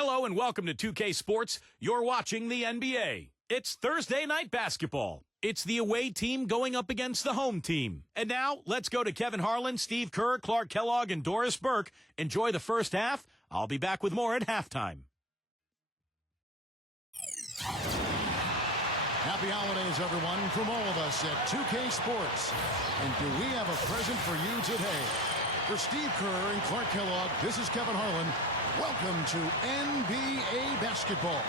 Hello and welcome to 2K Sports. You're watching the NBA. It's Thursday night basketball. It's the away team going up against the home team. And now, let's go to Kevin Harlan, Steve Kerr, Clark Kellogg, and Doris Burke. Enjoy the first half. I'll be back with more at halftime. Happy holidays, everyone, from all of us at 2K Sports. And do we have a present for you today? For Steve Kerr and Clark Kellogg, this is Kevin Harlan. Welcome to NBA basketball.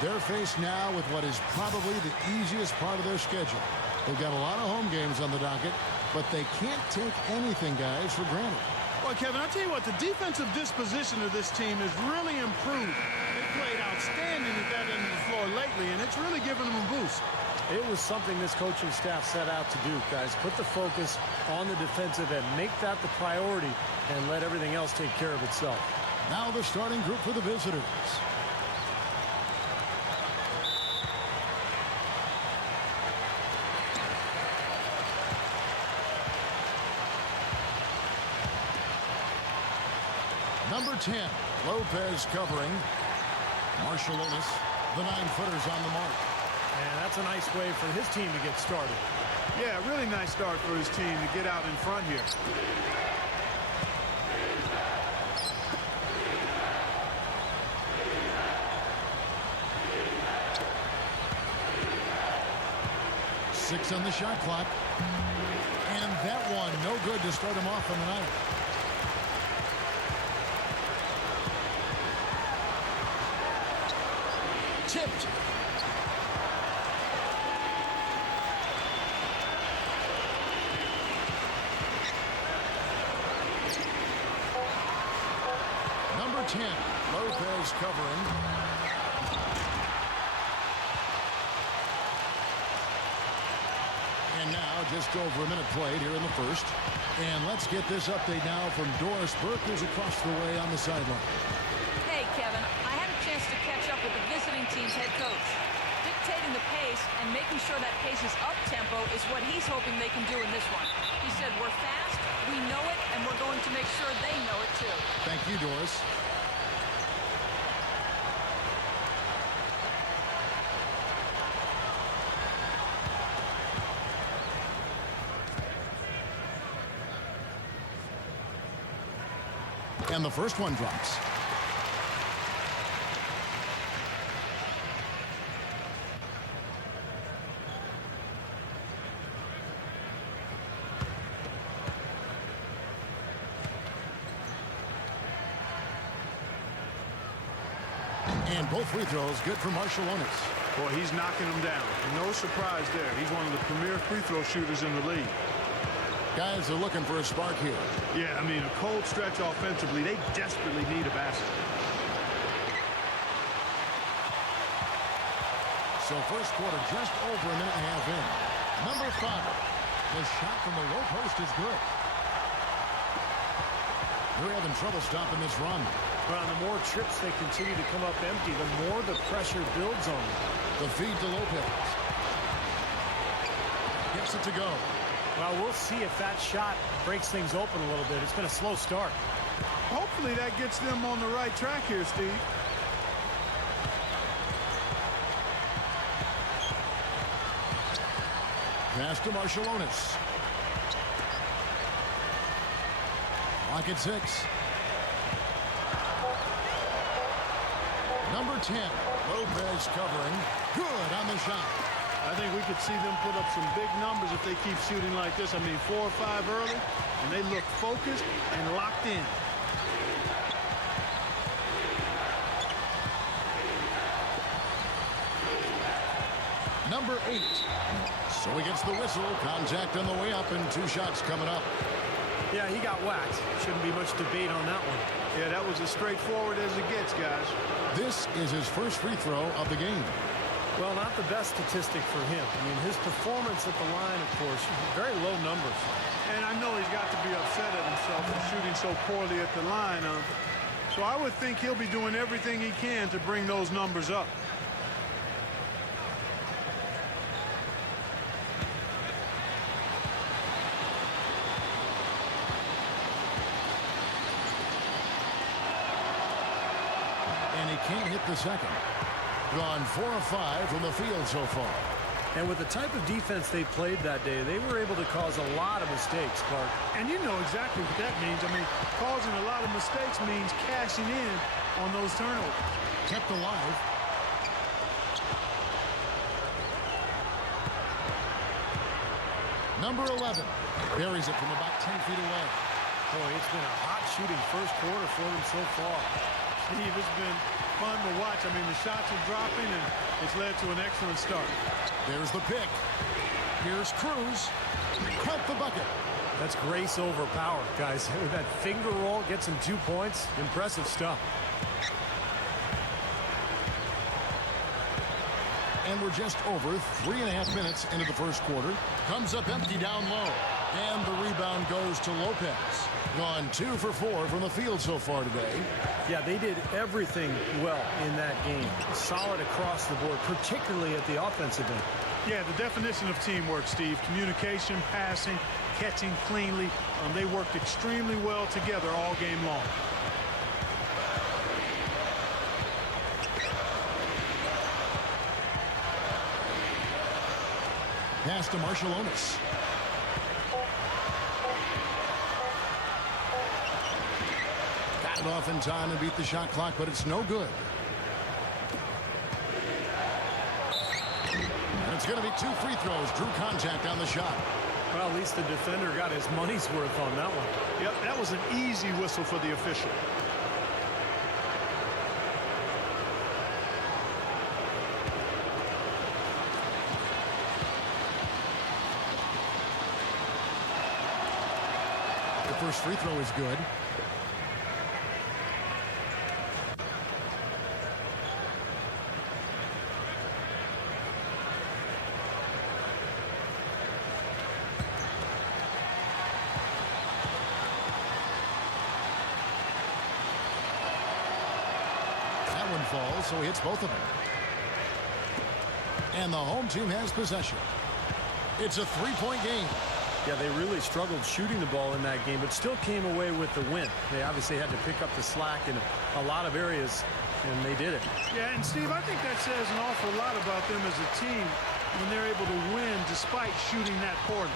They're faced now with what is probably the easiest part of their schedule. They've got a lot of home games on the docket, but they can't take anything, guys, for granted. Well, Kevin, I'll tell you what, the defensive disposition of this team has really improved. They played outstanding at that end of the floor lately, and it's really given them a boost. It was something this coaching staff set out to do, guys. Put the focus on the defensive end. Make that the priority and let everything else take care of itself. Now the starting group for the visitors. Number 10, Lopez covering. Marshall-Otis, the 9-footers on the mark. And that's a nice way for his team to get started. Yeah, really nice start for his team to get out in front here. Six on the shot clock. And that one, no good to start him off on the night. Tipped. Number 10, Lopez covering. And now just over a minute played here in the first. And let's get this update now from Doris Burke, who's across the way on the sideline. Hey, Kevin, I had a chance to catch up with the visiting team's head coach. Dictating the pace and making sure that pace is up-tempo is what he's hoping they can do in this one. He said, we're fast, we know it, and we're going to make sure they know it too. Thank you, Doris. And the first one drops. And both free throws good for Marshall-Otis. Boy, he's knocking them down. No surprise there. He's one of the premier free throw shooters in the league. Guys are looking for a spark here. Yeah, I mean, a cold stretch offensively. They desperately need a basket. So first quarter just over a minute and a half in. Number 5. The shot from the low post is good. They're having trouble stopping this run. Well, the more trips they continue to come up empty, the more the pressure builds on them. The feed to Lopez. Gets it to go. Well, we'll see if that shot breaks things open a little bit. It's been a slow start. Hopefully that gets them on the right track here, Steve. Pass to Marshall-Otis. Lock at 6. Number 10, Lopez covering. Good on the shot. I think we could see them put up some big numbers if they keep shooting like this. I mean, 4 or 5 early, and they look focused and locked in. Number 8. So he gets the whistle. Contact on the way up, and 2 shots coming up. Yeah, he got whacked. Shouldn't be much debate on that one. Yeah, that was as straightforward as it gets, guys. This is his first free throw of the game. Well, not the best statistic for him. I mean, his performance at the line, of course, very low numbers. And I know he's got to be upset at himself for shooting so poorly at the line. So I would think he'll be doing everything he can to bring those numbers up. And he can't hit the second. Gone 4 of 5 from the field so far. And with the type of defense they played that day, they were able to cause a lot of mistakes, Clark. And you know exactly what that means. I mean, causing a lot of mistakes means cashing in on those turnovers. Kept alive. Number 11 buries it from about 10 feet away. Boy, it's been a hot shooting first quarter for them so far. Steve, it's been fun to watch. I mean, the shots are dropping, and it's led to an excellent start. There's the pick. Here's Cruz. Count the bucket. That's grace over power, guys. With that finger roll, gets him 2 points. Impressive stuff. And we're just over 3.5 minutes into the first quarter. Comes up empty down low. And the rebound goes to Lopez. Gone 2 for 4 from the field so far today. Yeah, they did everything well in that game. Solid across the board, particularly at the offensive end. Yeah, the definition of teamwork, Steve. Communication, passing, catching cleanly. They worked extremely well together all game long. Pass to Marshallonis. Got it off in time and beat the shot clock, but it's no good. And it's going to be 2 free throws. Drew contact on the shot. Well, at least the defender got his money's worth on that one. Yep, that was an easy whistle for the official. The first free throw is good. That one falls, so he hits both of them. And the home team has possession. It's a 3-point game. Yeah, they really struggled shooting the ball in that game, but still came away with the win. They obviously had to pick up the slack in a lot of areas, and they did it. Yeah, and Steve, I think that says an awful lot about them as a team when they're able to win despite shooting that poorly.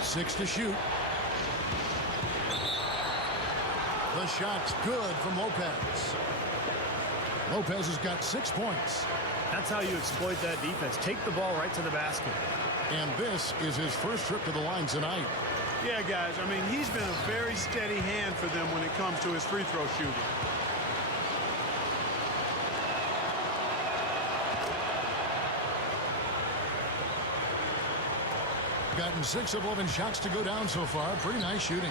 Six to shoot. The shot's good from Lopez. Lopez has got 6 points. That's how you exploit that defense. Take the ball right to the basket. And this is his first trip to the line tonight. Yeah, guys, I mean, he's been a very steady hand for them when it comes to his free throw shooting. Gotten 6 of 11 shots to go down so far. Pretty nice shooting.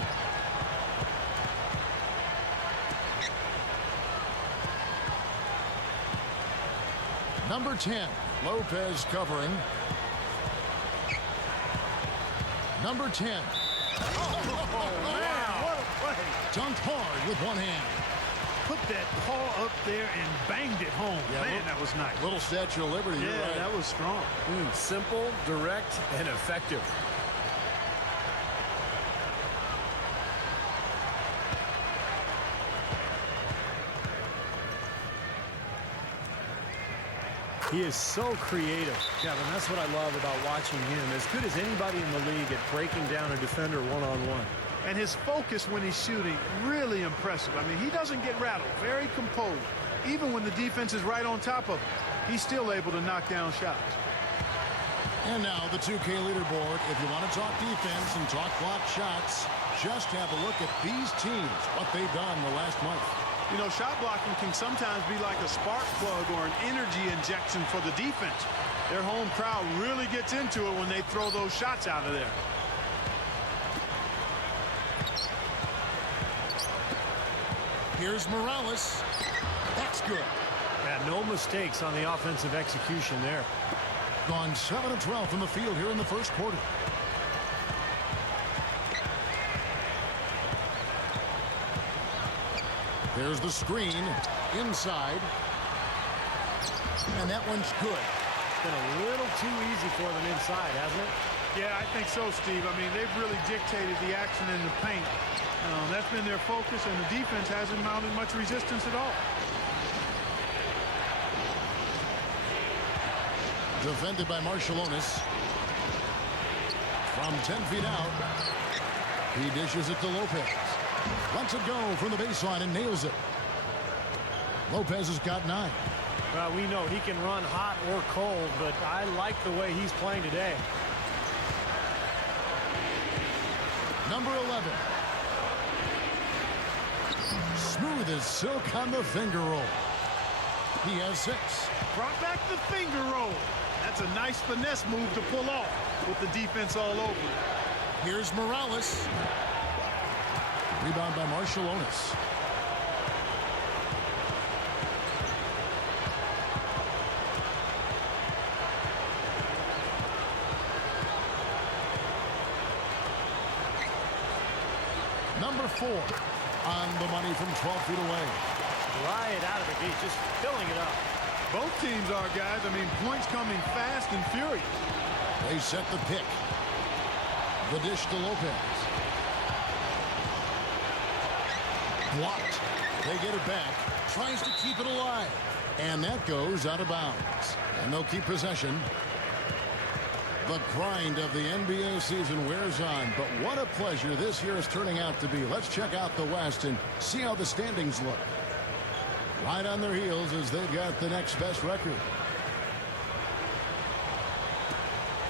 Number 10, Lopez covering. Number 10. Man, what a play. Dunked hard with one hand. Put that paw up there and banged it home. Yeah, Man, that was nice. Little Statue of Liberty. Yeah, You're right. that was strong. Simple, direct, and effective. He is so creative, Kevin. That's what I love about watching him. As good as anybody in the league at breaking down a defender one-on-one. And his focus when he's shooting, really impressive. I mean, he doesn't get rattled. Very composed. Even when the defense is right on top of him, he's still able to knock down shots. And now the 2K leaderboard. If you want to talk defense and talk block shots, just have a look at these teams, what they've done the last month. You know, shot blocking can sometimes be like a spark plug or an energy injection for the defense. Their home crowd really gets into it when they throw those shots out of there. Here's Morales. That's good. Yeah, no mistakes on the offensive execution there. Gone 7 of 12 from the field here in the first quarter. There's the screen inside. And that one's good. Been a little too easy for them inside, hasn't it? Yeah, I think so, Steve. I mean, they've really dictated the action in the paint. That's been their focus, and the defense hasn't mounted much resistance at all. Defended by Marciulionis. From 10 feet out, he dishes it to Lopez. Lets it go from the baseline and nails it. Lopez has got 9. Well, we know he can run hot or cold, but I like the way he's playing today. Number 11. Smooth as silk on the finger roll. He has 6. Brought back the finger roll. That's a nice finesse move to pull off with the defense all over it. Here's Morales. Rebound by Marciulionis. Number 4 on the money from 12 feet away. Right out of the gate, just filling it up. Both teams are, guys. I mean, points coming fast and furious. They set the pick. The dish to Lopez. Blocked. They get it back. Tries to keep it alive. And that goes out of bounds. And they'll keep possession. The grind of the NBA season wears on, but what a pleasure this year is turning out to be. Let's check out the West and see how the standings look. Right on their heels as they've got the next best record.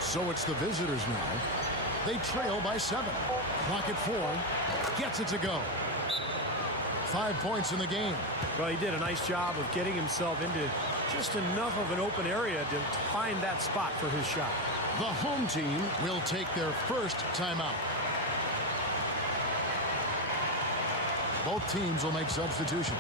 So it's the visitors now. They trail by 7. Clock at 4. Gets it to go. 5 points in the game. Well, he did a nice job of getting himself into just enough of an open area to find that spot for his shot. The home team will take their first timeout. Both teams will make substitutions.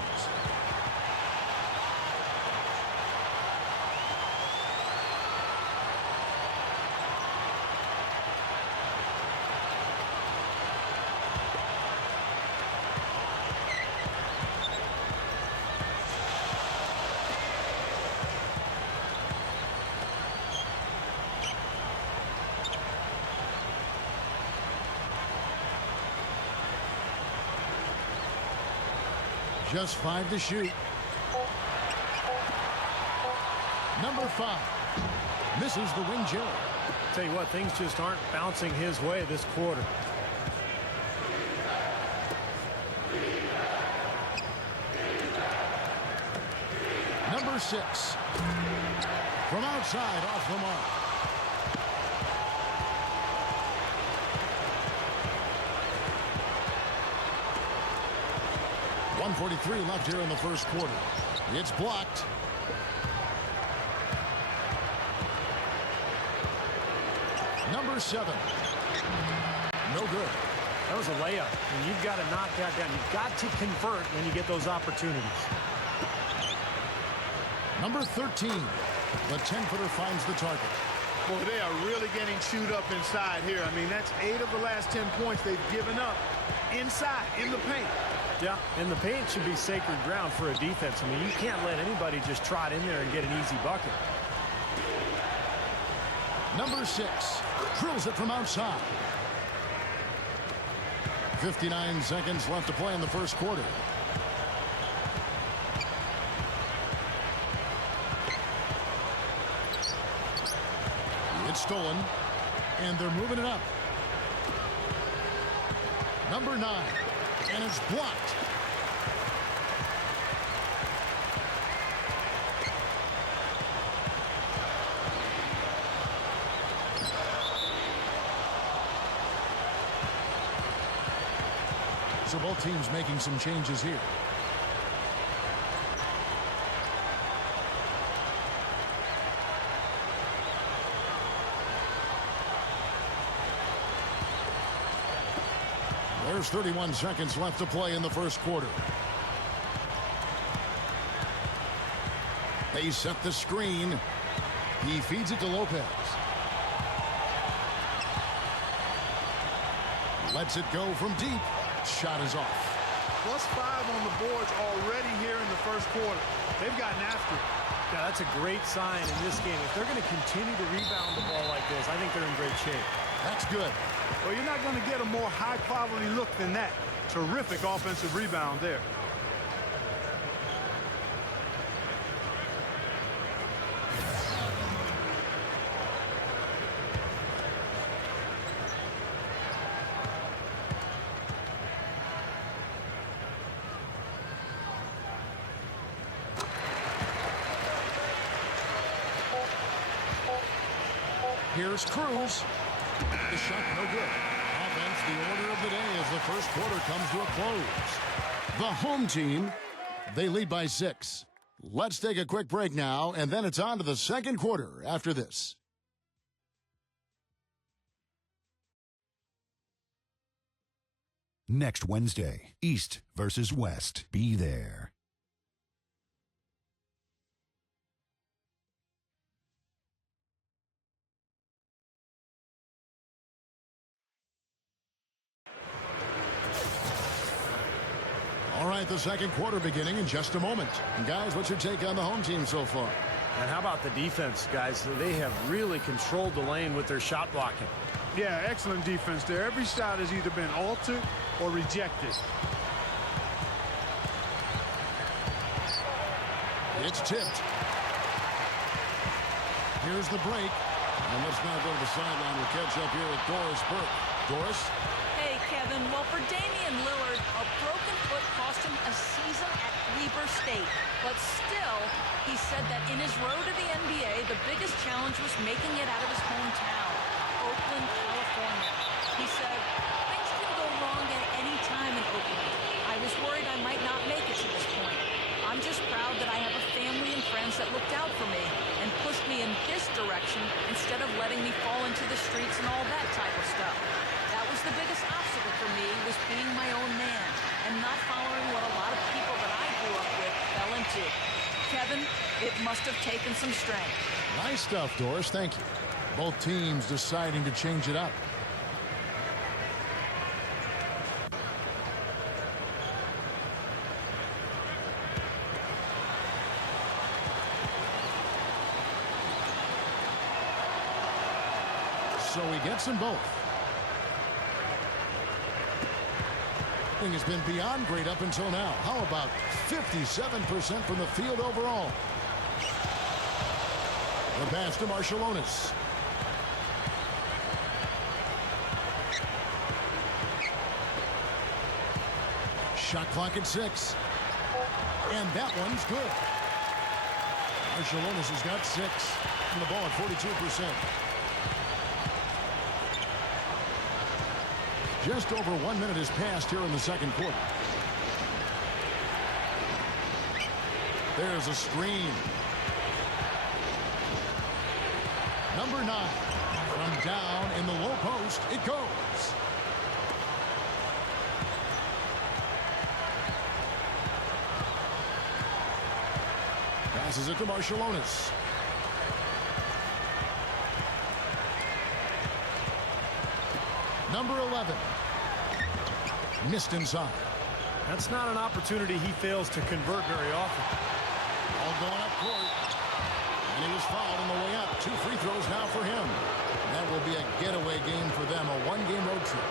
Just 5 to shoot. Number 5 misses the wing Jerry. Tell you what, things just aren't bouncing his way this quarter. Number 6 from outside off the mark. .143 left here in the first quarter. It's blocked. Number 7. No good. That was a layup, and you've got to knock that down. You've got to convert when you get those opportunities. Number 13. The 10-footer finds the target. Boy, they are really getting chewed up inside here. I mean, that's 8 of the last 10 points they've given up inside, in the paint. Yeah, and the paint should be sacred ground for a defense. I mean, you can't let anybody just trot in there and get an easy bucket. Number 6 drills it from outside. 59 seconds left to play in the first quarter. It's stolen, and they're moving it up. Number 9, and it's blocked. So both teams making some changes here. There's 31 seconds left to play in the first quarter. They set the screen. He feeds it to Lopez. Lets it go from deep. Shot is off. +5 on the boards already here in the first quarter. They've gotten after it. Yeah, that's a great sign in this game. If they're going to continue to rebound the ball like this, I think they're in great shape. That's good. Well, you're not going to get a more high-quality look than that. Terrific offensive rebound there. Here's Cruz. The shot no good. Offense, the order of the day as the first quarter comes to a close. The home team, they lead by 6. Let's take a quick break now, and then it's on to the second quarter after this. Next Wednesday, East versus West. Be there. All right, the second quarter beginning in just a moment. And guys, what's your take on the home team so far? And how about the defense, guys? They have really controlled the lane with their shot blocking. Yeah, excellent defense there. Every shot has either been altered or rejected. It's tipped. Here's the break. And let's now go to the sideline. We'll catch up here with Doris Burke. Doris? Hey, Kevin. Well, for Damian Lillard, a broken foot cost him a season at Weber State. But still, he said that in his road to the NBA, the biggest challenge was making it out of his hometown, Oakland, California. He said, things can go wrong at any time in Oakland. I was worried I might not make it to this point. I'm just proud that I have a family and friends that looked out for me and pushed me in this direction instead of letting me fall into the streets and all that type of stuff. That was the biggest obstacle for me, was being my own man and not following what a lot of people that I grew up with fell into. Kevin, it must have taken some strength. Nice stuff, Doris. Thank you. Both teams deciding to change it up. So he gets them both. Thing has been beyond great up until now. How about 57% from the field overall? The pass to Marciulionis. Shot clock at 6. And that one's good. Marciulionis has got 6. And the ball at 42%. Just over 1 minute has passed here in the second quarter. There's a screen. Number 9. From down in the low post, it goes. Passes it to Marciulionis. Number 11. Missed inside. That's not an opportunity he fails to convert very often. All going up court. And he was fouled on the way up. 2 free throws now for him. That will be a getaway game for them, a 1-game road trip.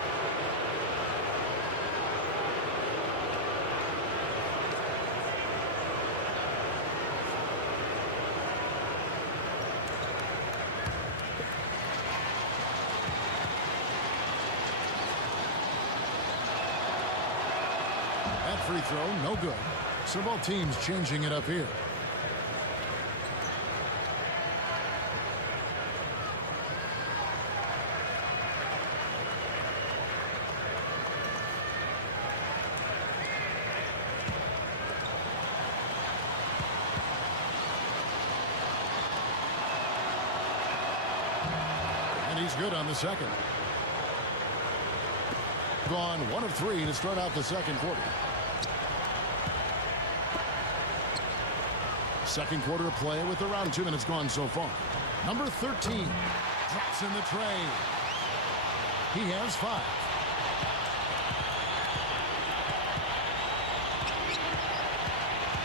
That free throw, no good. So both teams changing it up here. And he's good on the second. Gone 1 of 3 to start out the second quarter. Second quarter of play with around 2 minutes gone so far. Number 13 drops in the tray. He has 5.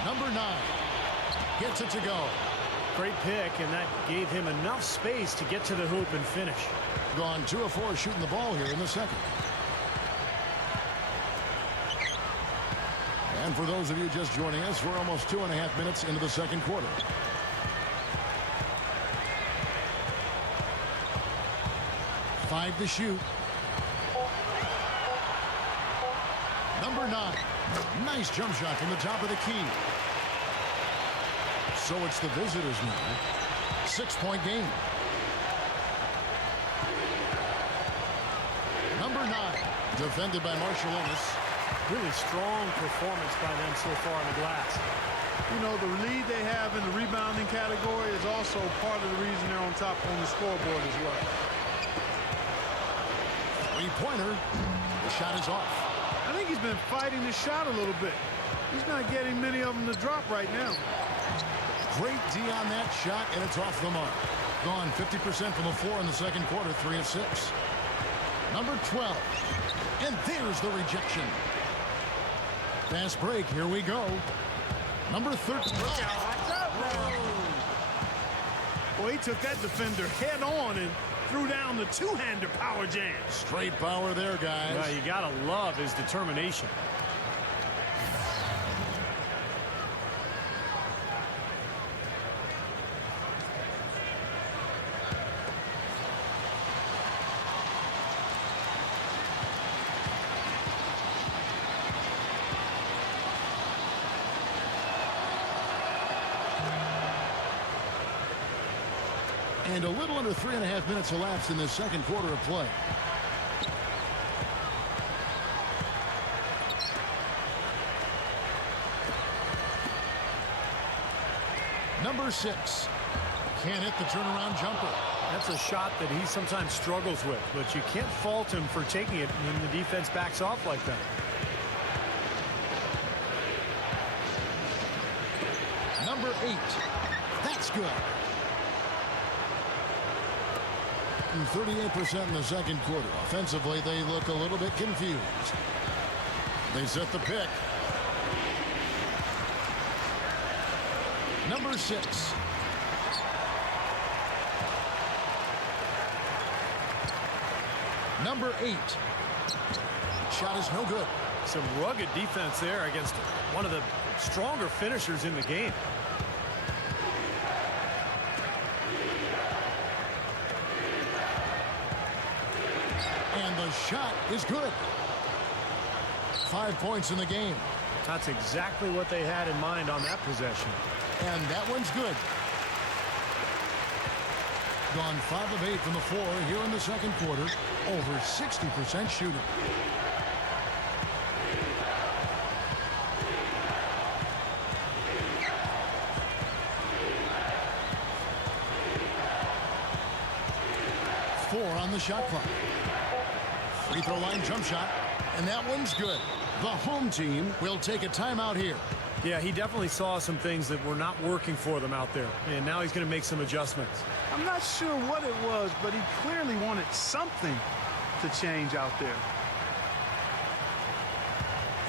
Number 9 gets it to go. Great pick, and that gave him enough space to get to the hoop and finish. Gone 2 of 4 shooting the ball here in the second. And for those of you just joining us, we're almost 2.5 minutes into the second quarter. Five to shoot. Number 9. Nice jump shot from the top of the key. So it's the visitors now. 6-point game. Number 9. Defended by Marshall Ennis. Really strong performance by them so far on the glass. You know, the lead they have in the rebounding category is also part of the reason they're on top on the scoreboard as well. Three-pointer. The shot is off. I think he's been fighting the shot a little bit. He's not getting many of them to drop right now. Great D on that shot, and it's off the mark. Gone 50% from the floor in the second quarter, 3 of 6. Number 12. And there's the rejection. Fast break, here we go. Number 13. Well, he took that defender head on and threw down the two-hander power jam. Straight power there, guys. Well, you gotta love his determination. And a little under 3.5 minutes elapsed in this second quarter of play. Number 6. Can't hit the turnaround jumper. That's a shot that he sometimes struggles with, but you can't fault him for taking it when the defense backs off like that. Number 8. That's good. 38% in the second quarter. Offensively, they look a little bit confused. They set the pick. Number 6. Number 8. Shot is no good. Some rugged defense there against one of the stronger finishers in the game. And the shot is good. 5 points in the game. That's exactly what they had in mind on that possession. And that one's good. Gone 5 of 8 from the floor here in the second quarter. Over 60% shooting. Four on the shot clock. Free throw line jump shot. And that one's good. The home team will take a timeout here. Yeah, he definitely saw some things that were not working for them out there. And now he's going to make some adjustments. I'm not sure what it was, but he clearly wanted something to change out there.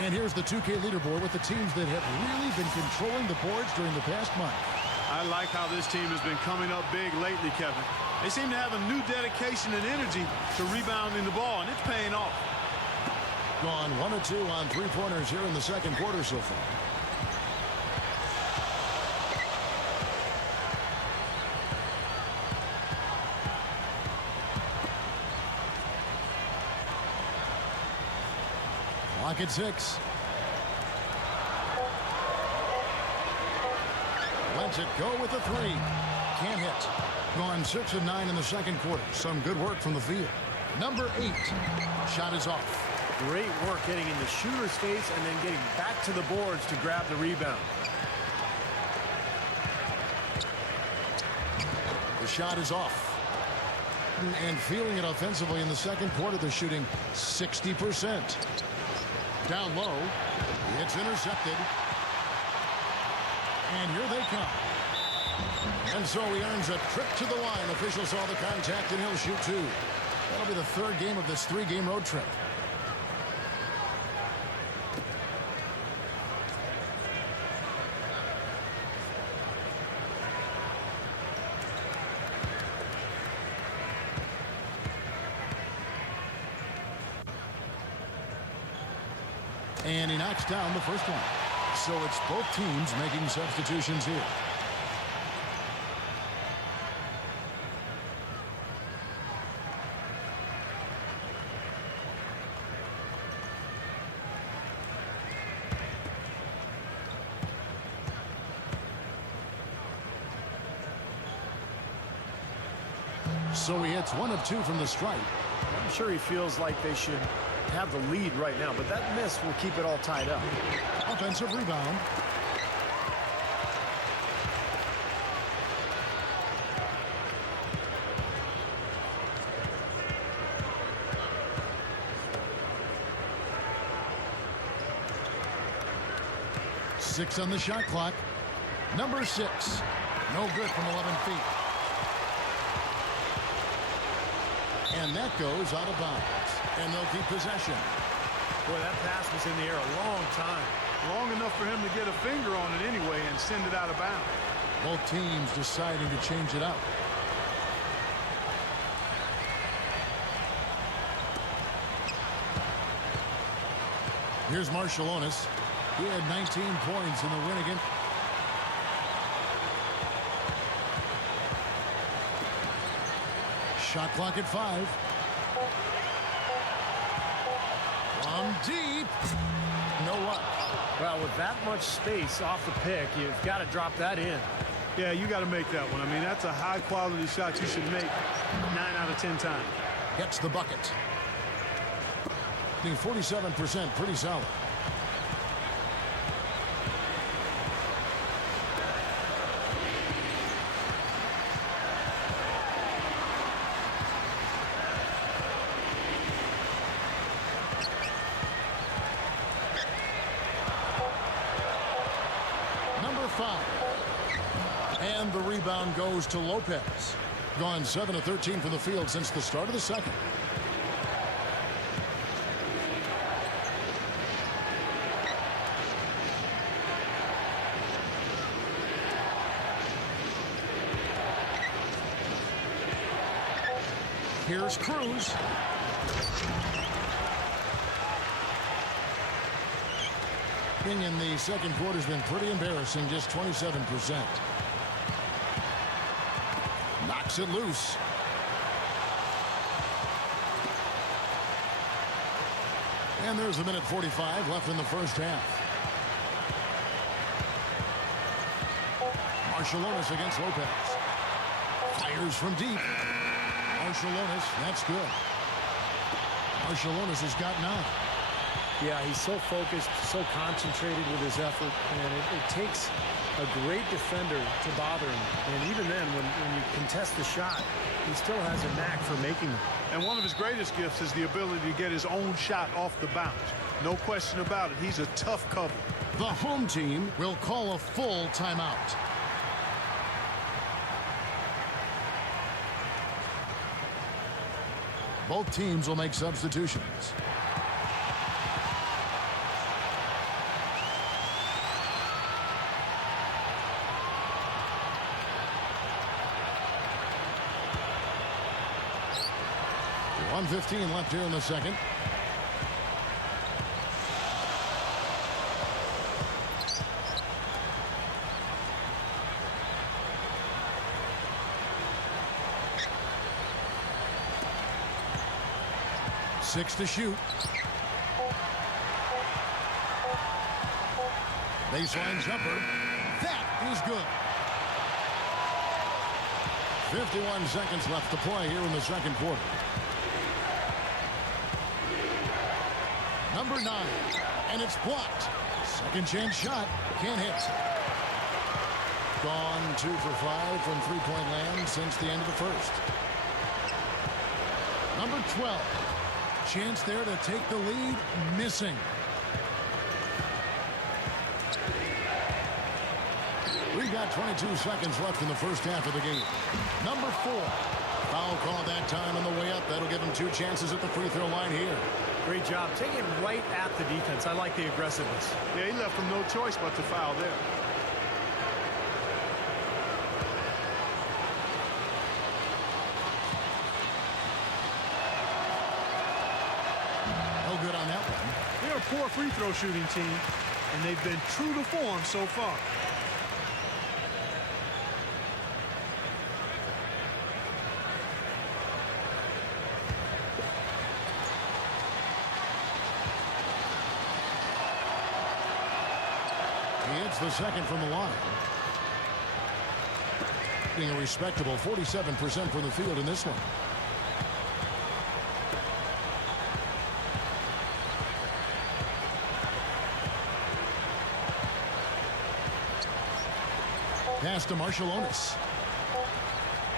And here's the 2K leaderboard with the teams that have really been controlling the boards during the past month. I like how this team has been coming up big lately, Kevin. They seem to have a new dedication and energy to rebounding the ball, and it's paying off. Gone 1 of 2 on three-pointers here in the second quarter so far. Clock at 6. Lets it go with the 3. Can't hit. Gone 6 of 9 in the second quarter. Some good work from the field. Number 8. Shot is off. Great work getting in the shooter's face and then getting back to the boards to grab the rebound. The shot is off. And feeling it offensively in the second quarter, they're shooting 60%. Down low. It's intercepted. And here they come. And so he earns a trip to the line. Officials saw the contact, and he'll shoot 2. That'll be the third game of this 3-game road trip. And he knocks down the first one. So it's both teams making substitutions here. So he hits 1 of 2 from the stripe. I'm sure he feels like they should have the lead right now, but that miss will keep it all tied up. Offensive rebound. Six on the shot clock. Number 6. No good from 11 feet. And that goes out of bounds. And they'll keep possession. Boy, that pass was in the air a long time. Long enough for him to get a finger on it anyway and send it out of bounds. Both teams deciding to change it up. Here's Marshallonis. He had 19 points in the win against. Shot clock at 5. From deep. No luck. Well, with that much space off the pick, you've got to drop that in. Yeah, you got to make that one. I mean, that's a high-quality shot you should make 9 out of 10 times. Gets the bucket. Being 47%, pretty solid. Number 5. And the rebound goes to Lopez. Gone 7 of 13 from the field since the start of the second. Here's Cruz. In the second quarter has been pretty embarrassing, just 27%. Knocks it loose. And there's a minute 45 left in the first half. Marshallonis against Lopez. Fires from deep. Marshallonis, that's good. Marshallonis has got 9. Yeah, he's so focused, so concentrated with his effort, and it takes a great defender to bother him. And even then, when you contest the shot, he still has a knack for making them. And one of his greatest gifts is the ability to get his own shot off the bounce. No question about it. He's a tough cover. The home team will call a full timeout. Both teams will make substitutions. .1:15 left here in the second. Six to shoot. Baseline jumper. That is good. 51 seconds left to play here in the second quarter. Number 9. And it's blocked. Second chance shot. Can't hit. Gone 2 for 5 from three-point land since the end of the first. Number 12. Chance there to take the lead. Missing. We've got 22 seconds left in the first half of the game. Number 4. Foul call that time on the way up. That'll give him 2 chances at the free throw line here. Great job. Take it right at the defense. I like the aggressiveness. Yeah, he left him no choice but to foul there. poor free throw shooting team, and they've been true to form so far. He hits the second from the line. Being a respectable 47% from the field in this one. Pass to Marshallonis.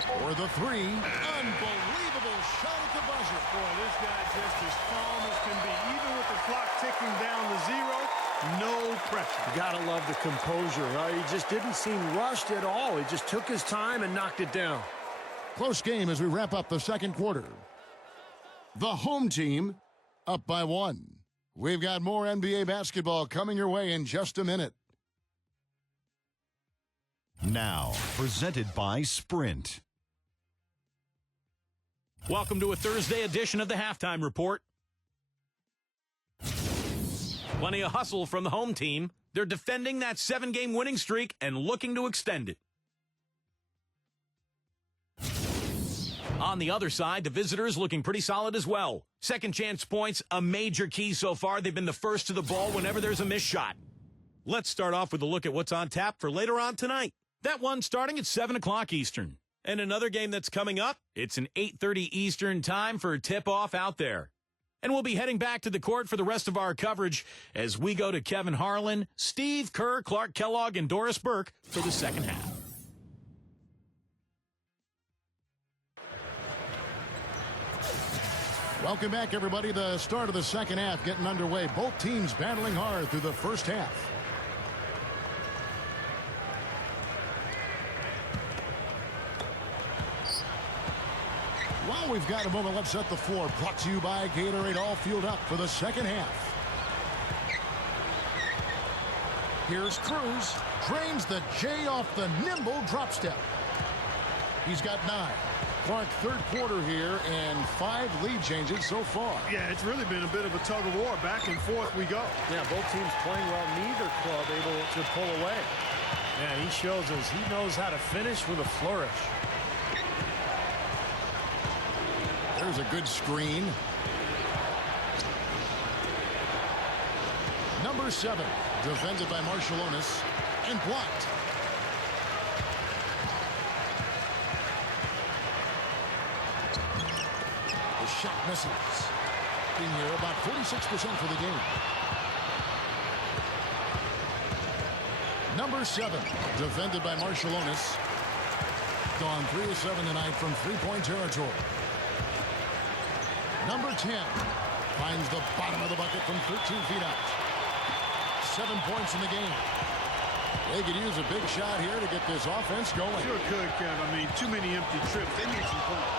For the three. Unbelievable shot at the buzzer. Boy, this guy just as calm as can be. Even with the clock ticking down to 0, no pressure. You gotta love the composure. Right? He just didn't seem rushed at all. He just took his time and knocked it down. Close game as we wrap up the second quarter. The home team up by 1. We've got more NBA basketball coming your way in just a minute. Now, presented by Sprint. Welcome to a Thursday edition of the Halftime Report. Plenty of hustle from the home team. They're defending that 7-game winning streak and looking to extend it. On the other side, the visitors looking pretty solid as well. Second chance points, a major key so far. They've been the first to the ball whenever there's a missed shot. Let's start off with a look at what's on tap for later on tonight. That one starting at 7 o'clock Eastern. And another game that's coming up, it's an 8:30 Eastern time for a tip-off out there. And we'll be heading back to the court for the rest of our coverage as we go to Kevin Harlan, Steve Kerr, Clark Kellogg, and Doris Burke for the second half. Welcome back, everybody. The start of the second half getting underway. Both teams battling hard through the first half. While we've got a moment, let's set the floor. Brought to you by Gatorade, all fueled up for the second half. Here's Cruz. Drains the J off the nimble drop step. He's got 9. Clark, third quarter here, and 5 lead changes so far. Yeah, it's really been a bit of a tug of war. Back and forth we go. Yeah, both teams playing well. Neither club able to pull away. Yeah, he shows us he knows how to finish with a flourish. There's a good screen. Number 7, defended by Marshallonis, and blocked. The shot misses. In here, about 46% for the game. Number 7, defended by Marshallonis. Gone 3 of 7 tonight from three-point territory. Number 10 finds the bottom of the bucket from 13 feet out. 7 points in the game. They could use a big shot here to get this offense going. Sure could, Kev. I mean, too many empty trips. They need some points.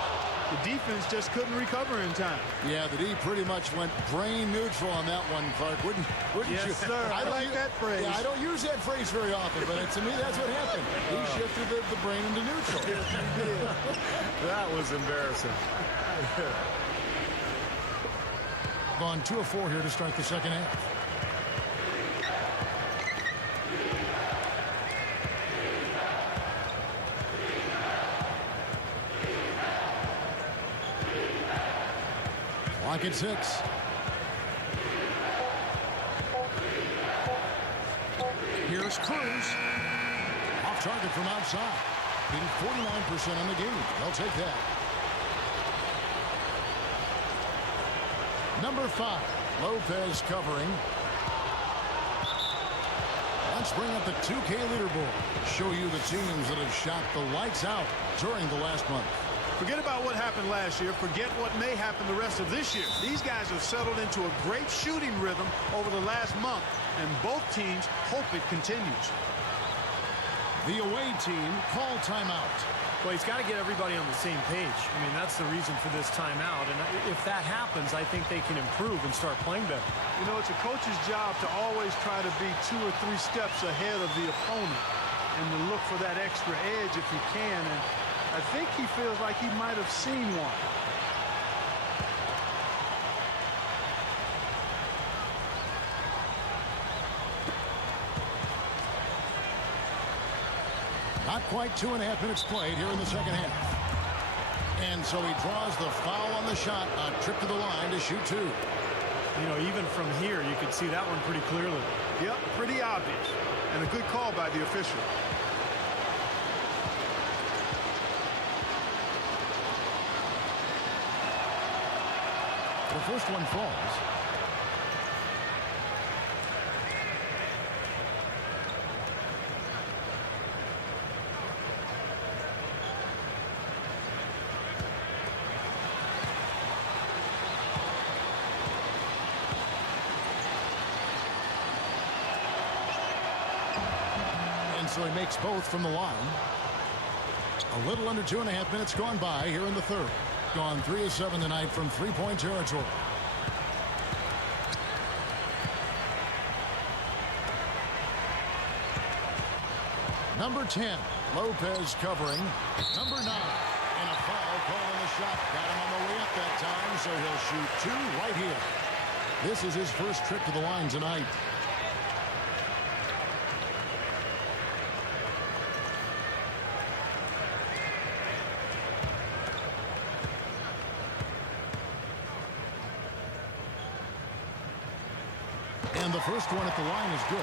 The defense just couldn't recover in time. Yeah, the D pretty much went brain neutral on that one, Clark. Wouldn't yes, you? Sir. I like that phrase. Yeah, I don't use that phrase very often, but to me, that's what happened. He shifted the brain into neutral. Yes, he did. That was embarrassing. Gone 2 of 4 here to start the second half. Clock at 6. Here's Cruz. Off target from outside. Being 49% on the game. They'll take that. Number 5, Lopez covering. Let's bring up the 2K leaderboard. Show you the teams that have shot the lights out during the last month. Forget about what happened last year. Forget what may happen the rest of this year. These guys have settled into a great shooting rhythm over the last month, and both teams hope it continues. The away team call timeout. Well, he's got to get everybody on the same page. I mean, that's the reason for this timeout. And if that happens, I think they can improve and start playing better. You know, it's a coach's job to always try to be 2 or 3 steps ahead of the opponent and to look for that extra edge if you can. And I think he feels like he might have seen one. Not quite 2.5 minutes played here in the second half. And so he draws the foul on the shot. A trip to the line to shoot 2. You know, even from here, you could see that one pretty clearly. Yep, pretty obvious. And a good call by the official. The first one falls. And so he makes both from the line. A little under 2.5 minutes gone by here in the third. Gone 3 of 7 tonight from three-point territory. Number 10, Lopez covering. Number 9, and a foul call on the shot. Got him on the way up that time, so he'll shoot 2 right here. This is his first trip to the line tonight. And the first one at the line is good.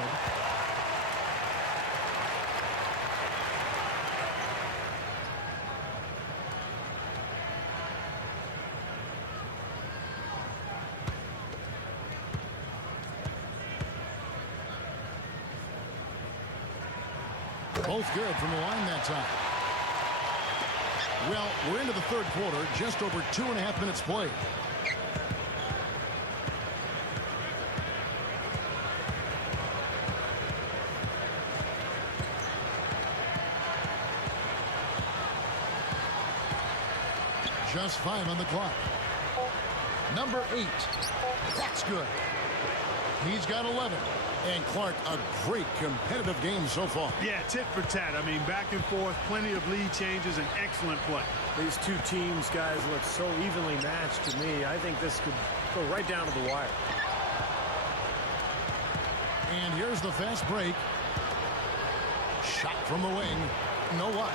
Both good from the line that time. Well, we're into the third quarter, just over 2.5 minutes played. Just 5 on the clock. Number 8. That's good. He's got 11. And Clark, a great competitive game so far. Yeah, tit for tat. I mean, back and forth, plenty of lead changes, and excellent play. These two teams, guys, look so evenly matched to me. I think this could go right down to the wire. And here's the fast break. Shot from the wing. No luck.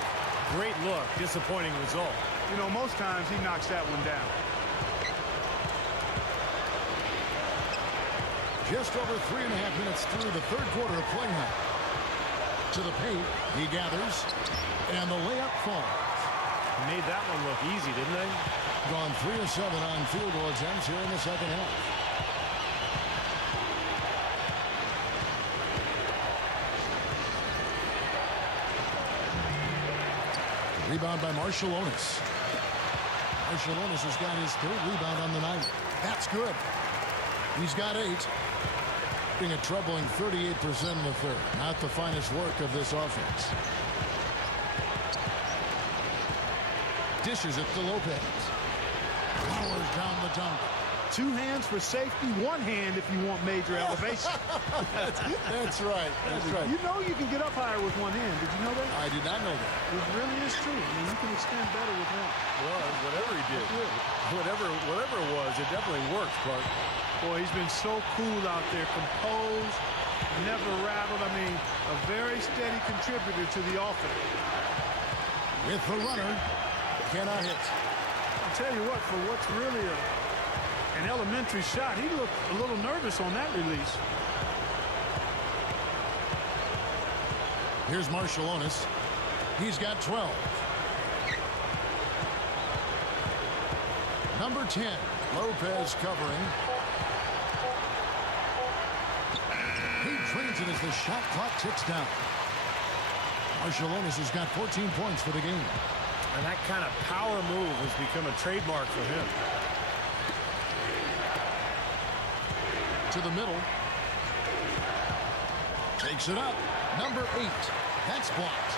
Great look. Disappointing result. You know, most times he knocks that one down. Just over 3.5 minutes through the third quarter of play now. To the paint, he gathers, and the layup falls. Made that one look easy, didn't they? Gone 3 of 7 on field goal attempts here in the second half. Rebound by Marshallonis. Marshallonis has got his third rebound on the night. That's good. He's got 8. Being a troubling 38% in the third. Not the finest work of this offense. Dishes it to Lopez. Powers down the dunk. 2 hands for safety, 1 hand if you want major elevation. That's right. That's right. You know you can get up higher with 1 hand. Did you know that? I did not know that. It really is true. I mean, you can extend better with 1. Well, whatever he did. Whatever it was, it definitely worked, Clark. Boy, he's been so cool out there, composed, never rattled. I mean, a very steady contributor to the offense. With the runner, cannot hit. I'll tell you what, for what's really an elementary shot, he looked a little nervous on that release. Here's Marshallonis. He's got 12. Number 10, Lopez covering. He drains it as the shot clock ticks down. Marshallonis has got 14 points for the game. And that kind of power move has become a trademark for him. To the middle. Takes it up. Number 8. That's blocked.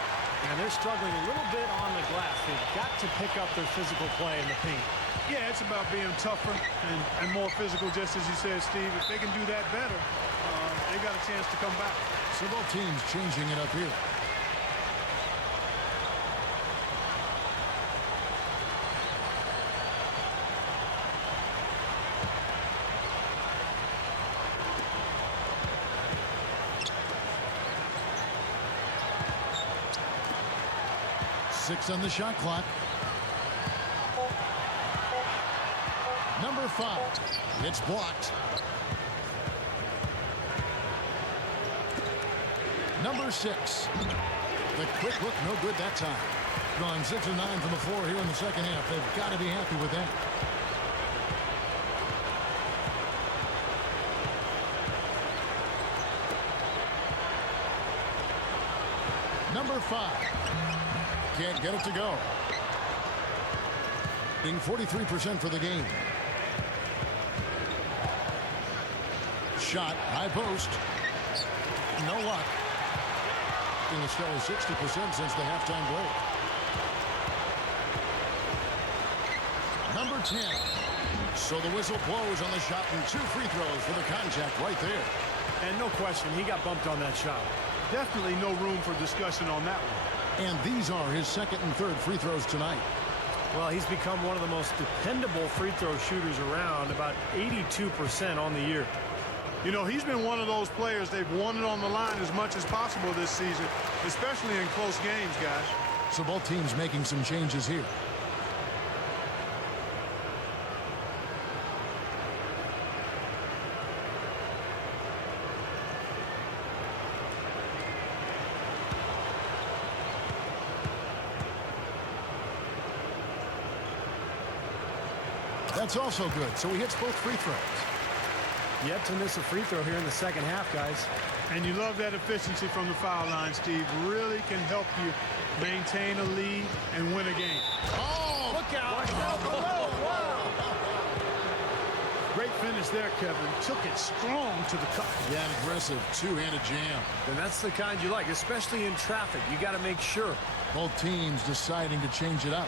And they're struggling a little bit on the glass. They've got to pick up their physical play in the paint. Yeah, it's about being tougher and more physical, just as you said, Steve. If they can do that better, they got a chance to come back. So both teams changing it up here. 6 on the shot clock. Number 5. It's blocked. Number 6. The quick hook, no good that time. Gone 6 of 9 from the floor here in the second half. They've got to be happy with that. Number 5. Can't get it to go. Being 43% for the game. Shot, high post. No luck. Being a stellar 60% since the halftime break. Number 10. So the whistle blows on the shot and 2 free throws for the contact right there. And no question, he got bumped on that shot. Definitely no room for discussion on that one. And these are his second and third free throws tonight. Well, he's become one of the most dependable free throw shooters around, about 82% on the year. You know, he's been one of those players they've wanted on the line as much as possible this season, especially in close games, guys. So both teams making some changes here. That's also good, so he hits both free throws. Yet to miss a free throw here in the second half, guys. And you love that efficiency from the foul line, Steve. Really can help you maintain a lead and win a game. Oh, Look out! Wow. Great finish there, Kevin. Took it strong to the cup. yeah, an aggressive two-handed jam. And that's the kind you like, especially in traffic. You got to make sure. Both teams deciding to change it up.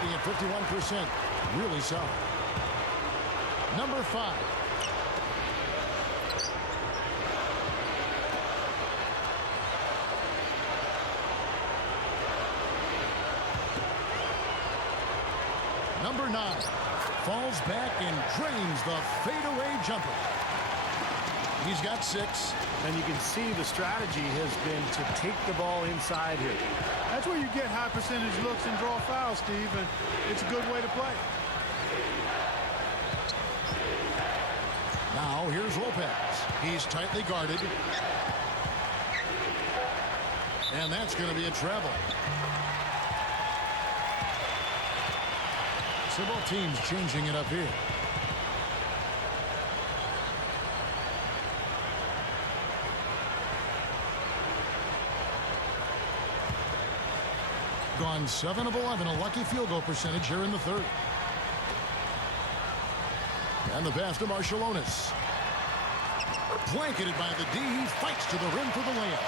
Being at 51%, really solid. Number 5. Number 9 falls back and drains the fadeaway jumper. He's got 6. And you can see the strategy has been to take the ball inside here. That's where you get high percentage looks and draw fouls, Steve, and it's a good way to play. Now here's Lopez. He's tightly guarded. And that's going to be a travel. So both teams changing it up here. Gone 7 of 11, a lucky field goal percentage here in the third. And the pass to Marciulionis. Blanketed by the D. He fights to the rim for the layup.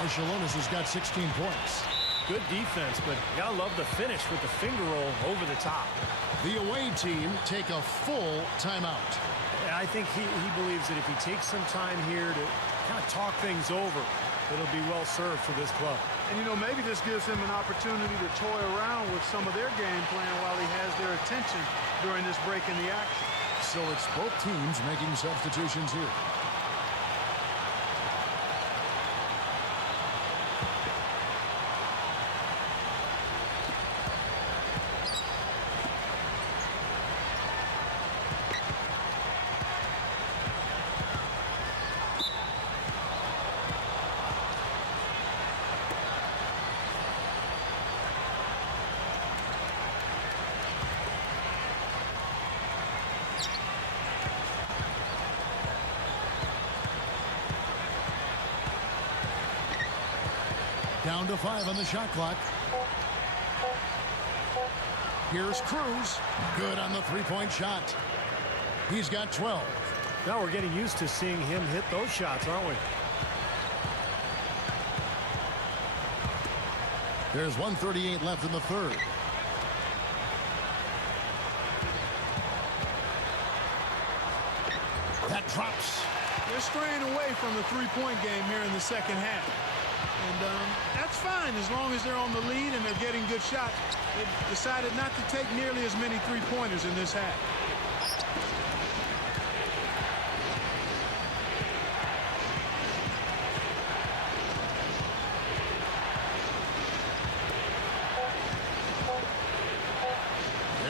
Marciulionis has got 16 points. Good defense, but you gotta love the finish with the finger roll over the top. The away team take a full timeout. And I think he believes that if he takes some time here to kind of talk things over, it'll be well served for this club. And, you know, maybe this gives him an opportunity to toy around with some of their game plan while he has their attention during this break in the action. So it's both teams making substitutions here. Down to 5 on the shot clock. Here's Cruz. Good on the three-point shot. He's got 12. Now we're getting used to seeing him hit those shots, aren't we? There's 1:38 left in the third. That drops. This straying away from the three-point game here in the second half. And that's fine as long as they're on the lead and they're getting good shots. They've decided not to take nearly as many three-pointers in this half.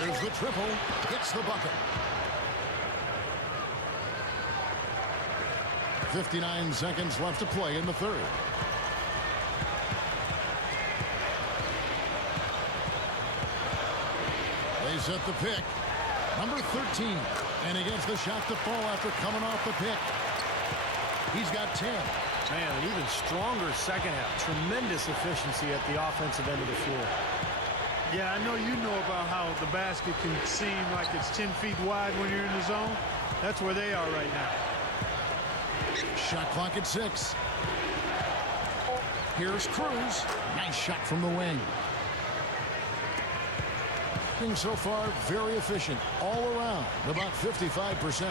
There's the triple. Hits the bucket. 59 seconds left to play in the third. They set the pick. Number 13. And against the shot to fall after coming off the pick. He's got 10. Man, an even stronger second half. Tremendous efficiency at the offensive end of the floor. Yeah, I know you know about how the basket can seem like it's 10 feet wide when you're in the zone. That's where they are right now. Shot clock at 6. Here's Cruz. Nice shot from the wing. Things so far very efficient all around, about 55%.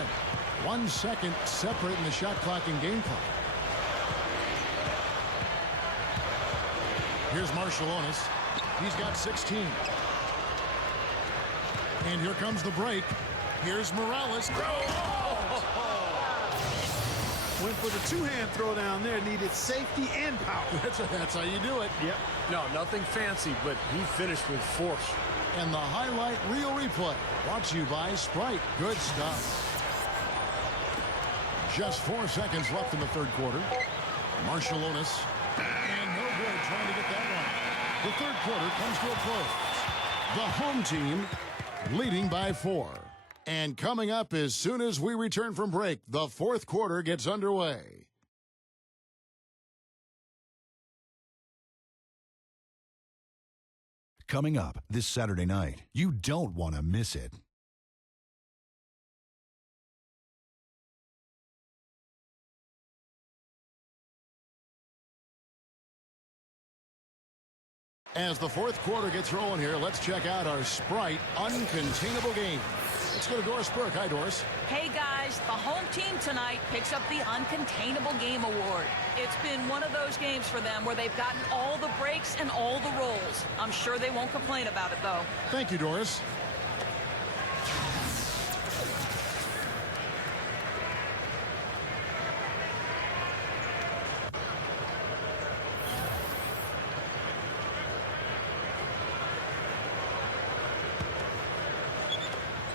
1 second separate in the shot clock and game clock. Here's Marciulionis. He's got 16. And here comes the break. Here's Morales. Went for the two-hand throw down there. Needed safety and power. That's how you do it. Yep. No, nothing fancy, but he finished with force. And the highlight reel replay brought to you by Sprite. Good stuff. Just 4 seconds left in the third quarter. Marciulionis. And no good trying to get that one. The third quarter comes to a close. The home team leading by 4. And coming up as soon as we return from break, the fourth quarter gets underway. Coming up this Saturday night, you don't want to miss it. As the fourth quarter gets rolling here, let's check out our Sprite Uncontainable Game. Let's go to Doris Burke. Hi, Doris. Hey, guys, the home team tonight picks up the Uncontainable Game Award. It's been one of those games for them where they've gotten all the breaks and all the rolls. I'm sure they won't complain about it, though. Thank you, Doris.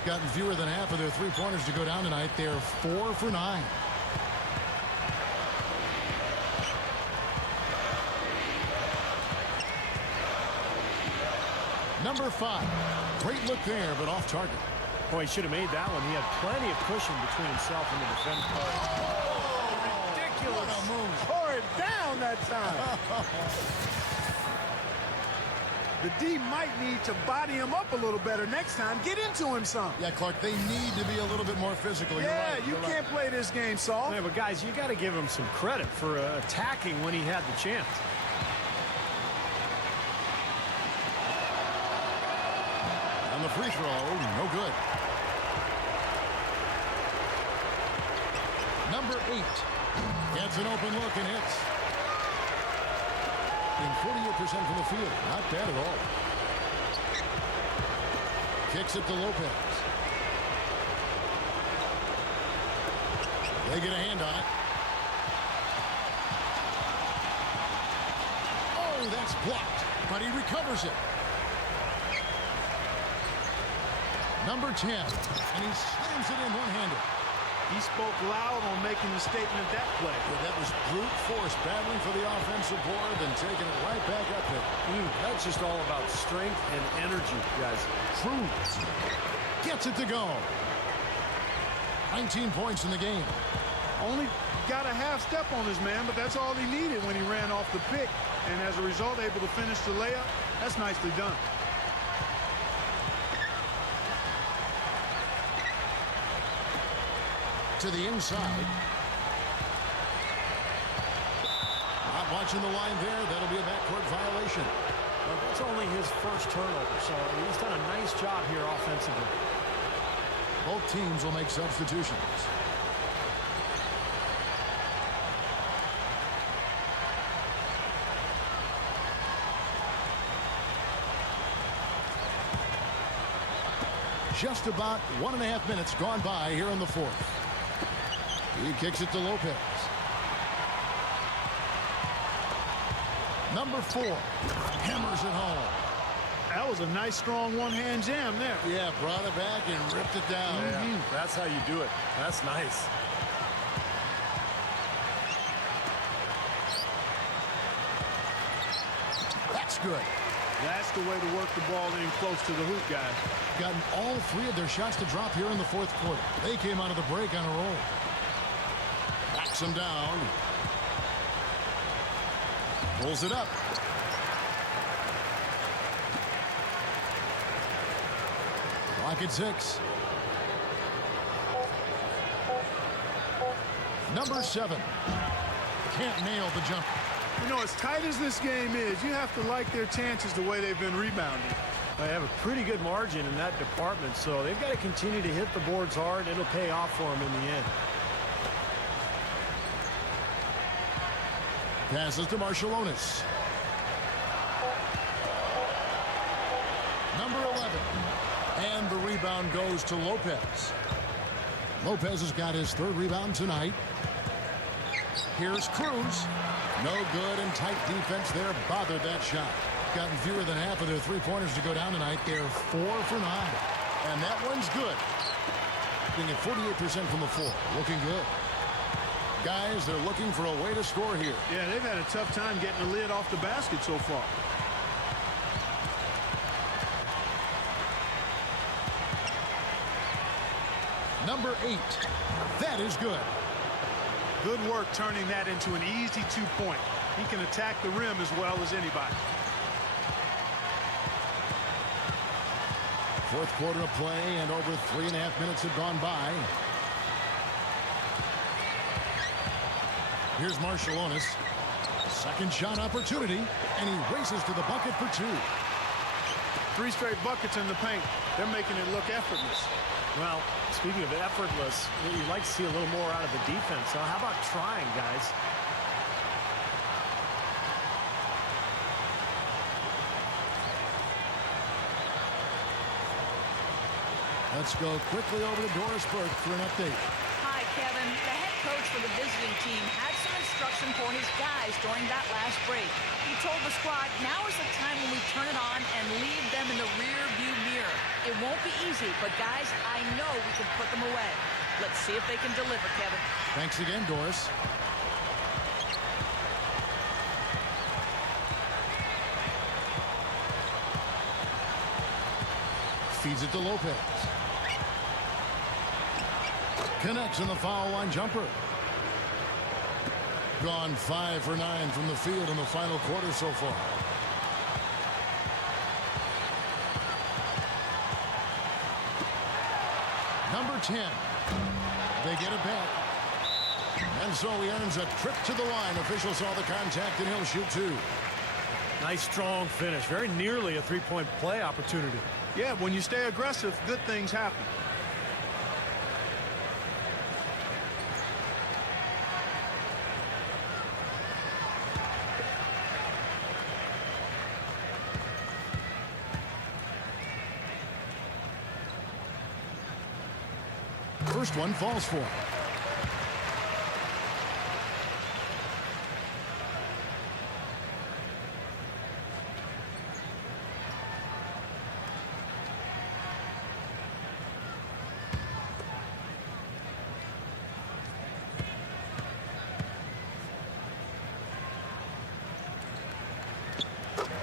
Gotten fewer than half of their three-pointers to go down tonight. They're 4 for 9. Number 5. Great look there, but off target. Boy, he should have made that one. He had plenty of cushion between himself and the defense. Ridiculous. What a move. Tore it down that time. The D might need to body him up a little better next time. Get into him some. Yeah, Clark, they need to be a little bit more physical. Yeah, You're right. you can't play this game soft. Yeah, but guys, you got to give him some credit for attacking when he had the chance. On the free throw, no good. Number 8 gets an open look and hits. In 48% from the field. Not bad at all. Kicks it to Lopez. They get a hand on it. Oh, that's blocked, but he recovers it. Number 10, and he slams it in one-handed. He spoke loud on making the statement that play. Yeah, that was brute force battling for the offensive board, then taking it right back up there. That's just all about strength and energy, guys. Cruz gets it to go. 19 points in the game. Only got a half step on this man, but that's all he needed when he ran off the pick. And as a result, able to finish the layup. That's nicely done. To the inside. Not watching the line there. That'll be a backcourt violation. Well, that's only his first turnover, so he's done a nice job here offensively. Both teams will make substitutions. just about 1.5 minutes gone by here in the fourth. He kicks it to Lopez. Number 4 hammers it home. That was a nice, strong one-hand jam there. Yeah, brought it back and ripped it down. Yeah, that's how you do it. That's nice. That's good. That's the way to work the ball in close to the hoop, guys. Gotten all 3 of their shots to drop here in the fourth quarter. They came out of the break on a roll. Backs him down. Pulls it up. Clock at 6. Number 7. Can't nail the jumper. You know, as tight as this game is, you have to like their chances the way they've been rebounding. They have a pretty good margin in that department, so they've got to continue to hit the boards hard. It'll pay off for them in the end. Passes to Marciulionis. Number 11. And the rebound goes to Lopez. Lopez has got his 3rd rebound tonight. Here's Cruz. No good, and tight defense there bothered that shot. Gotten fewer than half of their 3-pointers to go down tonight. They're 4 for 9. And that one's good. Being at 48% from the floor. Looking good. Guys, they're looking for a way to score here. Yeah, they've had a tough time getting the lid off the basket so far. Number 8. That is good. Good work turning that into an easy 2-point. He can attack the rim as well as anybody. Fourth quarter of play, and over 3.5 minutes have gone by. Here's Marciulionis. Second shot opportunity, and he races to the bucket for 2. 3 straight buckets in the paint. They're making it look effortless. Well, speaking of effortless, you'd like to see a little more out of the defense. So how about trying, guys? Let's go quickly over to Doris Burke for an update. Hi, Kevin. The head coach for the visiting team had some instruction for his guys during that last break. He told the squad, now is the time when we turn it on and leave them in the rear view mirror. It won't be easy, but guys, I know we can put them away. Let's see if they can deliver, Kevin. Thanks again, Doris. Feeds it to Lopez. Connects on the foul line jumper. Gone 5 for 9 from the field in the final quarter so far. Number 10. They get it back. And so he earns a trip to the line. Officials saw the contact, and he'll shoot 2. Nice, strong finish. Very nearly a 3-point play opportunity. Yeah, when you stay aggressive, good things happen. First one falls for him.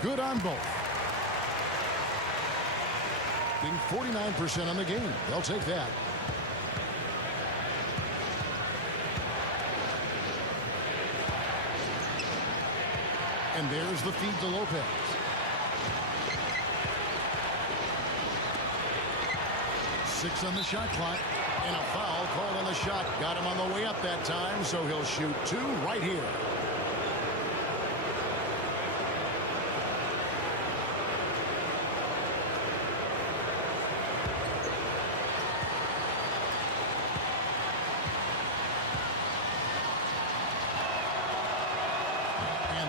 Good on both. Being 49% on the game. They'll take that. And there's the feed to Lopez. Six on the shot clock. And a foul called on the shot. Got him on the way up that time, so he'll shoot 2 right here.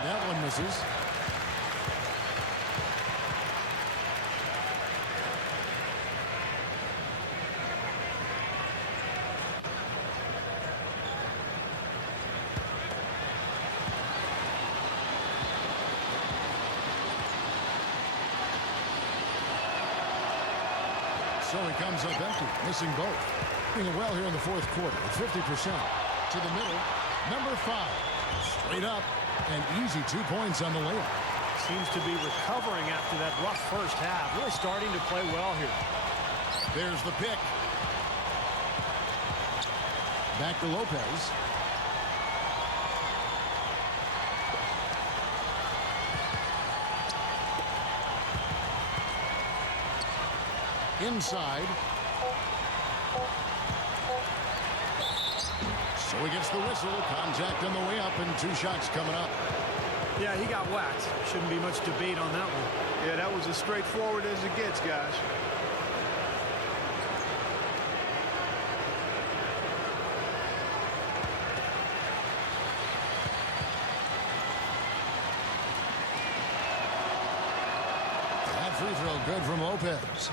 That one misses. So he comes up empty, missing both. Doing it well here in the fourth quarter, 50%. To the middle, number 5. Straight up, and easy 2 points on the layup. Seems to be recovering after that rough first half. Really starting to play well here. There's the pick. Back to Lopez. Inside. So he gets the whistle. Contact on the way up and 2 shots coming up. Yeah, he got whacked. Shouldn't be much debate on that one. Yeah, that was as straightforward as it gets, guys. That free throw good from Lopez.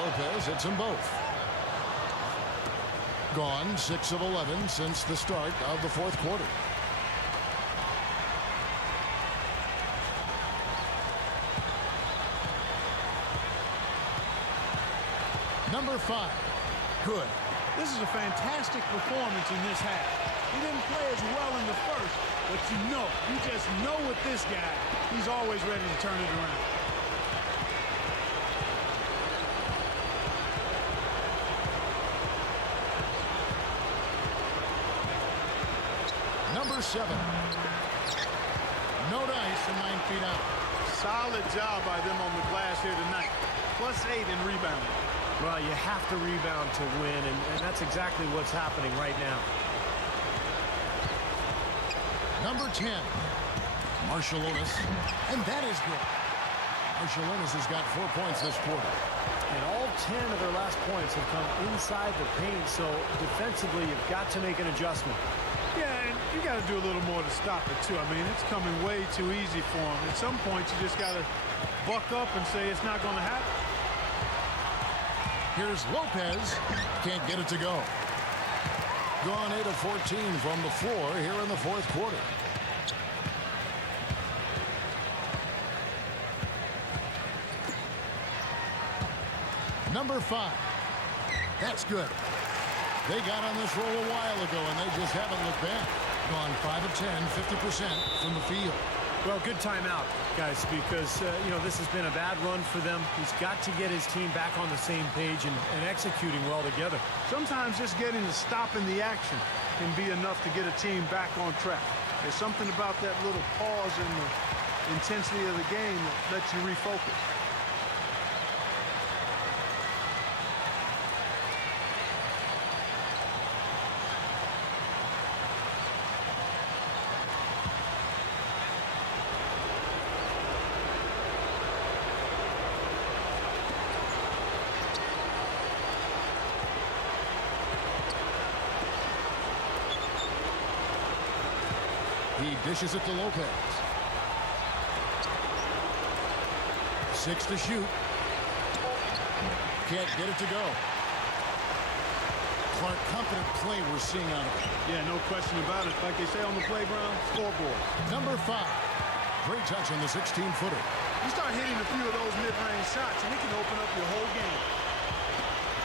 Lopez hits them both. Gone 6 of 11 since the start of the fourth quarter. Number 5. Good. This is a fantastic performance in this half. He didn't play as well in the first, but you just know with this guy, he's always ready to turn it around. Number 7. No dice and 9 feet out. Solid job by them on the glass here tonight. +8 in rebounding. Well, you have to rebound to win, and that's exactly what's happening right now. Number 10. Marshallonis. And that is good. Marshallonis has got 4 points this quarter. And all 10 of their last points have come inside the paint, so defensively you've got to make an adjustment. Yeah, and you got to do a little more to stop it, too. I mean, it's coming way too easy for him. At some point, you just got to buck up and say it's not going to happen. Here's Lopez. Can't get it to go. Gone 8 of 14 from the floor here in the fourth quarter. Number 5. That's good. They got on this roll a while ago, and they just haven't looked back. Gone 5 of 10, 50% from the field. Well, good timeout, guys, because, this has been a bad run for them. He's got to get his team back on the same page and executing well together. Sometimes just getting to stop in the action can be enough to get a team back on track. There's something about that little pause in the intensity of the game that lets you refocus. He dishes it to Lopez. 6 to shoot. Can't get it to go. Clark, confident play we're seeing out of it. Yeah, no question about it. Like they say on the playground, scoreboard. Number 5. Great touch on the 16-footer. You start hitting a few of those mid-range shots, and it can open up your whole game.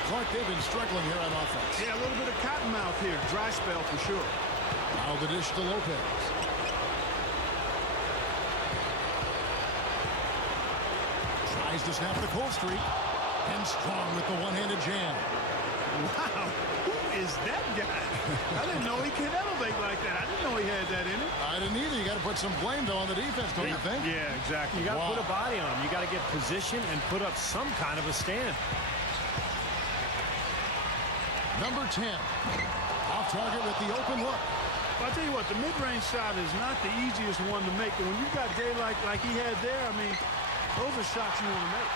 Clark, they've been struggling here on offense. Yeah, a little bit of cottonmouth here. Dry spell for sure. Now the dish to Lopez. Tries to snap the cold streak. And strong with the one-handed jam. Wow, who is that guy? I didn't know he could elevate like that. I didn't know he had that in him. I didn't either. You got to put some blame, though, on the defense, don't you think? Yeah, exactly. You got to put a body on him. You got to get position and put up some kind of a stand. Number 10. Off target with the open look. I'll tell you what, the mid-range shot is not the easiest one to make. And when you've got daylight like he had there, I mean, those are shots you want to make.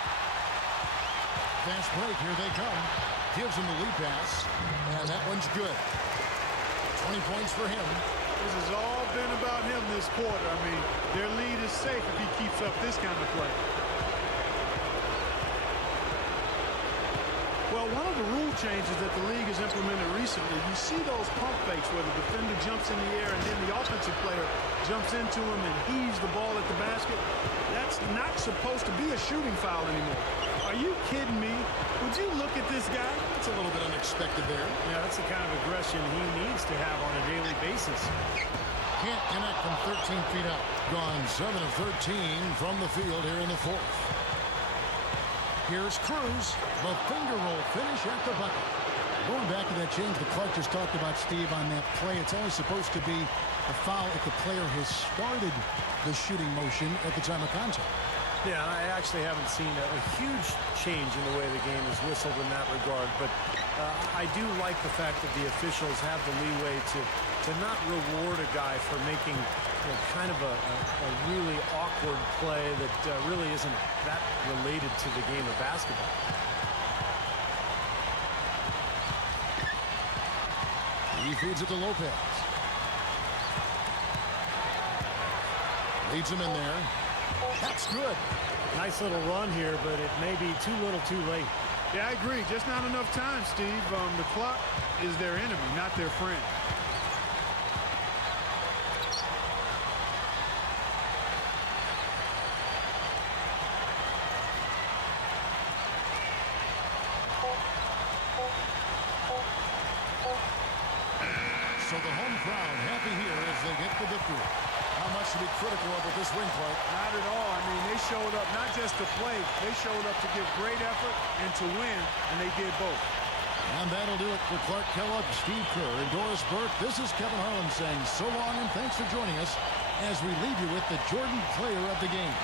Fast break. Here they come. Gives him the lead pass. And that one's good. 20 points for him. This has all been about him this quarter. I mean, their lead is safe if he keeps up this kind of play. one of the rule changes that the league has implemented recently, you see those pump fakes where the defender jumps in the air and then the offensive player jumps into him and heaves the ball at the basket. That's not supposed to be a shooting foul anymore. Are you kidding me? Would you look at this guy? It's a little bit unexpected there. Yeah, that's the kind of aggression he needs to have on a daily basis. Can't connect from 13 feet out. Gone 7 of 13 from the field here in the fourth. Here's Cruz. The finger roll finish at the bucket. Going back to that change that Clark just talked about, Steve, on that play, it's only supposed to be a foul if the player has started the shooting motion at the time of contact. Yeah, I actually haven't seen a huge change in the way the game is whistled in that regard, but I do like the fact that the officials have the leeway to not reward a guy for making kind of a really awkward play that really isn't that related to the game of basketball. He feeds it to Lopez. Leads him in there. That's good. Nice little run here, but it may be too little too late. Yeah, I agree. Just not enough time, Steve. The clock is their enemy, not their friend. So the home crowd happy here as they get the victory. How much to be critical of with this win, Clark? Not at all. I mean, they showed up not just to play. They showed up to give great effort and to win, and they did both. And that'll do it for Clark Kellogg, Steve Kerr, and Doris Burke. This is Kevin Harlan saying so long and thanks for joining us as we leave you with the Jordan Player of the Game.